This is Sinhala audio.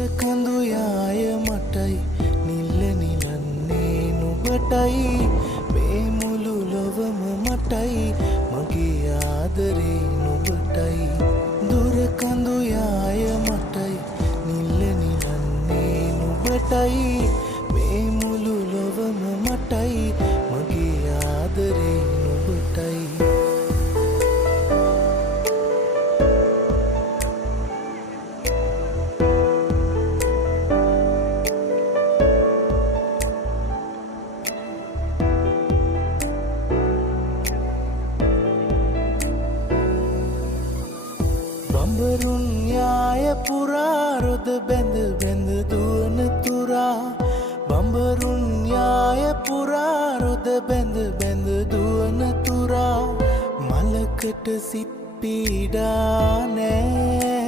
දුරකඳු යාය මටයි නිල්ල නිලන්නේ නුබටයි මේ මුළු ලොවම මටයි මගේ ආදරේ නුබටයි දුරකඳු යාය මටයි නිල්ල නිලන්නේ නුබටයි මේ මුළු ලොවම මටයි මගේ ආදරේ නුබටයි බඹරුන් යාය පුරා රොද බැඳ බැඳ දුවන තුරා බඹරුන් යාය පුරා රොද බැඳ බැඳ දුවන තුරා මලකට සිත් පීඩා නෑ